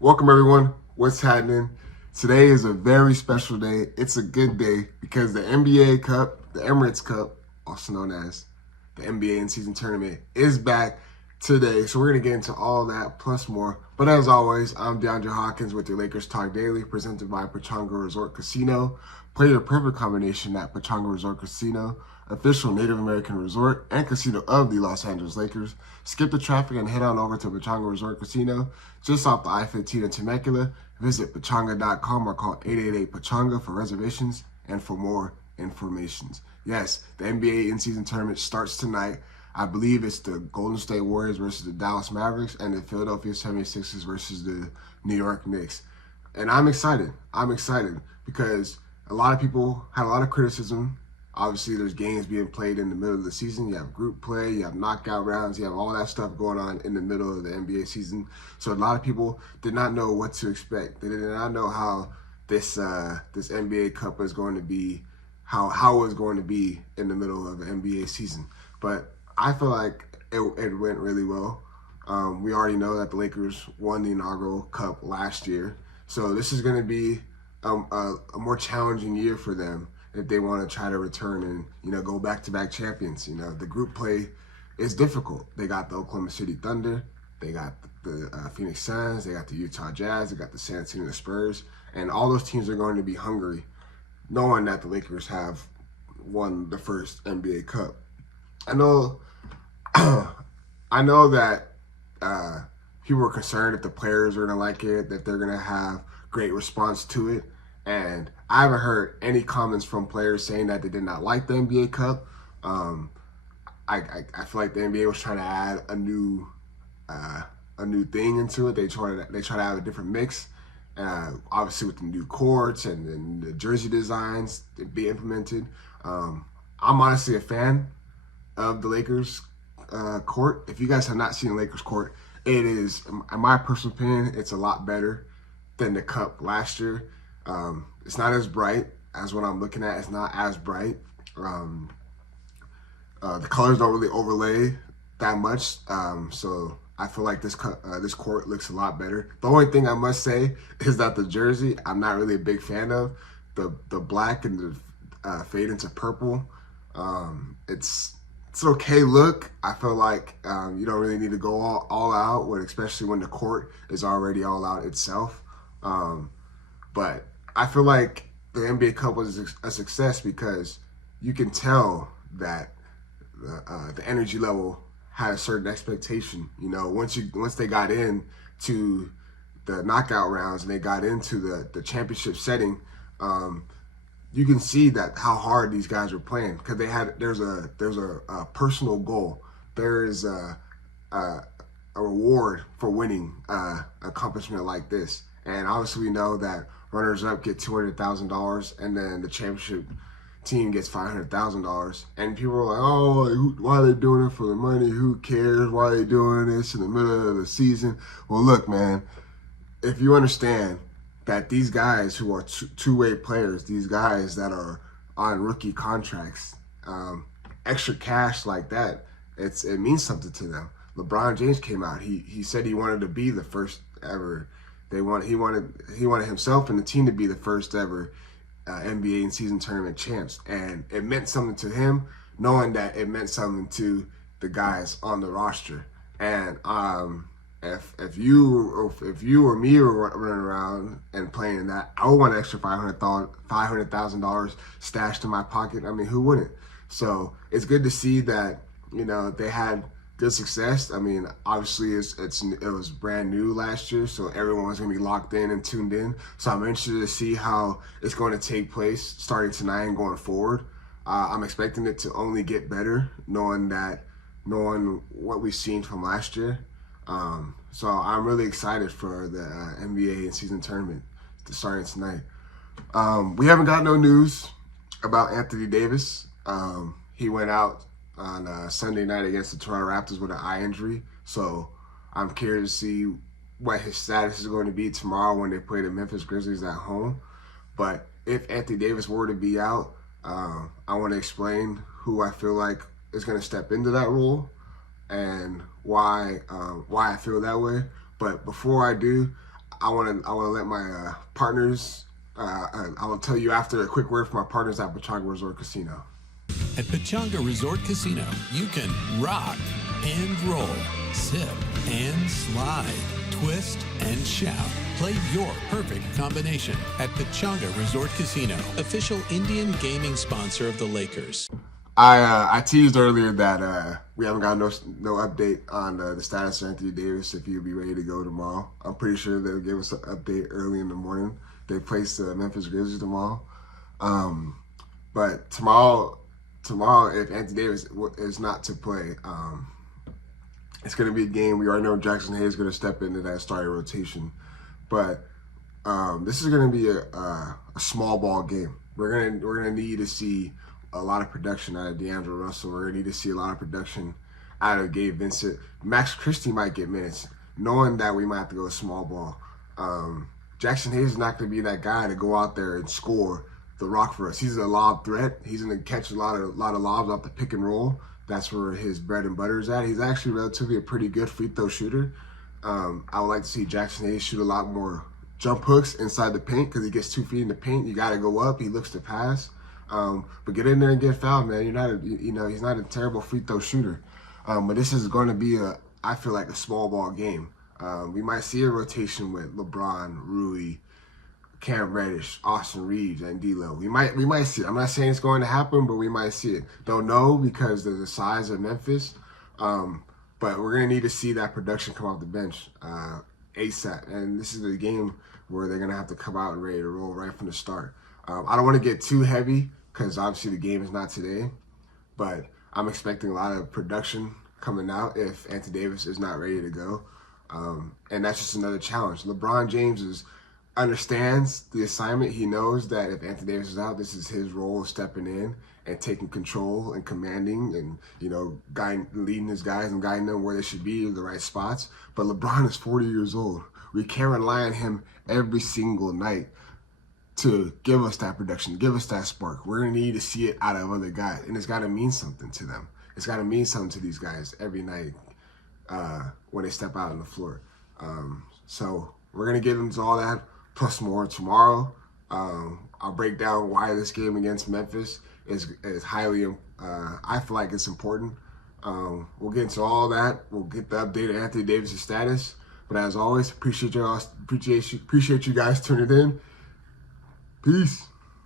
Welcome everyone. What's happening? Today is a very special day. It's a good day because the NBA Cup, the Emirates Cup, also known as the NBA in-season tournament, is back today. So we're going to get into all that plus more. But as always, I'm Deondre Hawks with your Lakers Talk Daily, presented by Pechanga Resort Casino. Play your perfect combination at Pechanga Resort Casino, official Native American resort and casino of the Los Angeles Lakers. Skip the traffic and head on over to Pechanga Resort Casino, just off the I-15 in Temecula. Visit pechanga.com or call 888-PECHANGA for reservations and for more information. Yes, the NBA in-season tournament starts tonight. I believe it's the Golden State Warriors versus the Dallas Mavericks and the Philadelphia 76ers versus the New York Knicks. And I'm excited. I'm excited because a lot of people had a lot of criticism. Obviously, there's games being played in the middle of the season. You have group play, you have knockout rounds, you have all that stuff going on in the middle of the NBA season. So a lot of people did not know what to expect. They did not know how this NBA Cup is going to be, how it was going to be in the middle of the NBA season. But I feel like it went really well. We already know that the Lakers won the inaugural Cup last year. So this is going to be a more challenging year for them if they want to try to return and, go back-to-back champions. The group play is difficult. They got the Oklahoma City Thunder, they got the Phoenix Suns, they got the Utah Jazz, they got the San Antonio Spurs, and all those teams are going to be hungry, knowing that the Lakers have won the first NBA Cup. I know that people were concerned if the players are going to like it, that they're going to have great response to it. And I haven't heard any comments from players saying that they did not like the NBA Cup. I feel like the NBA was trying to add a new thing into it. They try to have a different mix, obviously with the new courts and the jersey designs to be implemented. I'm honestly a fan of the Lakers court. If you guys have not seen the Lakers court, it is, in my personal opinion, it's a lot better than the Cup last year. It's not as bright as what I'm looking at. It's not as bright. The colors don't really overlay that much. So I feel like this court looks a lot better. The only thing I must say is that the jersey, I'm not really a big fan of. The black and the fade into purple. It's an okay look. I feel like you don't really need to go all out, especially when the court is already all out itself. But I feel like the NBA Cup was a success because you can tell that the energy level had a certain expectation. Once they got into the knockout rounds and they got into the championship setting, you can see that how hard these guys were playing because there's a personal goal. There is a reward for winning accomplishment like this. And obviously we know that runners-up get $200,000 and then the championship team gets $500,000. And people are like, oh, why are they doing it for the money? Who cares? Why are they doing this in the middle of the season? Well, look, man, if you understand that these guys who are two-way players, these guys that are on rookie contracts, extra cash like that, it means something to them. LeBron James came out. He said he wanted to be the first ever. He wanted himself and the team to be the first ever NBA in-season tournament champs, and it meant something to him, knowing that it meant something to the guys on the roster. And if you or me were running around and playing that, I would want an extra $500,000 stashed in my pocket. I mean, who wouldn't? So it's good to see that they had good success. I mean, obviously it was brand new last year, so everyone was going to be locked in and tuned in. So I'm interested to see how it's going to take place starting tonight and going forward. I'm expecting it to only get better, knowing what we've seen from last year. So I'm really excited for the NBA in-season tournament starting tonight. We haven't got no news about Anthony Davis. He went out on Sunday night against the Toronto Raptors with an eye injury. So I'm curious to see what his status is going to be tomorrow when they play the Memphis Grizzlies at home. But if Anthony Davis were to be out, I want to explain who I feel like is going to step into that role and why I feel that way. But before I do, I want to let my partners. I will tell you after a quick word from our partners at Pechanga Resort Casino. At Pechanga Resort Casino, you can rock and roll, sip and slide, twist and shout. Play your perfect combination at Pechanga Resort Casino, official Indian gaming sponsor of the Lakers. I teased earlier that we haven't got no update on the status of Anthony Davis, if he'll be ready to go tomorrow. I'm pretty sure they'll give us an update early in the morning. They place the Memphis Grizzlies tomorrow. But tomorrow, if Anthony Davis is not to play, it's going to be a game. We already know Jackson Hayes is going to step into that starting rotation. But this is going to be a small ball game. We're gonna need to see a lot of production out of Deondre Russell. We're gonna need to see a lot of production out of Gabe Vincent. Max Christie might get minutes, knowing that we might have to go a small ball. Jackson Hayes is not going to be that guy to go out there and score the rock for us. He's a lob threat. He's going to catch a lot of lobs off the pick and roll. That's where his bread and butter is at. He's actually relatively a pretty good free throw shooter. I would like to see Jackson Hayes shoot a lot more jump hooks inside the paint because he gets 2 feet in the paint. You got to go up. He looks to pass. But get in there and get fouled, man. He's not a terrible free throw shooter. But this is going to be I feel like a small ball game. We might see a rotation with LeBron, Rui, Cam Reddish, Austin Reeves, and D'Lo. We might see it. I'm not saying it's going to happen, but we might see it. Don't know because of the size of Memphis. But we're going to need to see that production come off the bench ASAP. And this is the game where they're going to have to come out and ready to roll right from the start. I don't want to get too heavy because obviously the game is not today. But I'm expecting a lot of production coming out if Anthony Davis is not ready to go. And that's just another challenge. LeBron James understands the assignment. He knows that if Anthony Davis is out, this is his role of stepping in and taking control and commanding and, leading his guys and guiding them where they should be in the right spots. But LeBron is 40 years old. We can't rely on him every single night to give us that production, give us that spark. We're going to need to see it out of other guys, and it's got to mean something to them. It's got to mean something to these guys every night when they step out on the floor. So we're going to get into all that, plus more tomorrow. I'll break down why this game against Memphis is highly, I feel like it's important. We'll get into all that. We'll get the update of Anthony Davis' status. But as always, appreciate you guys tuning in. Peace.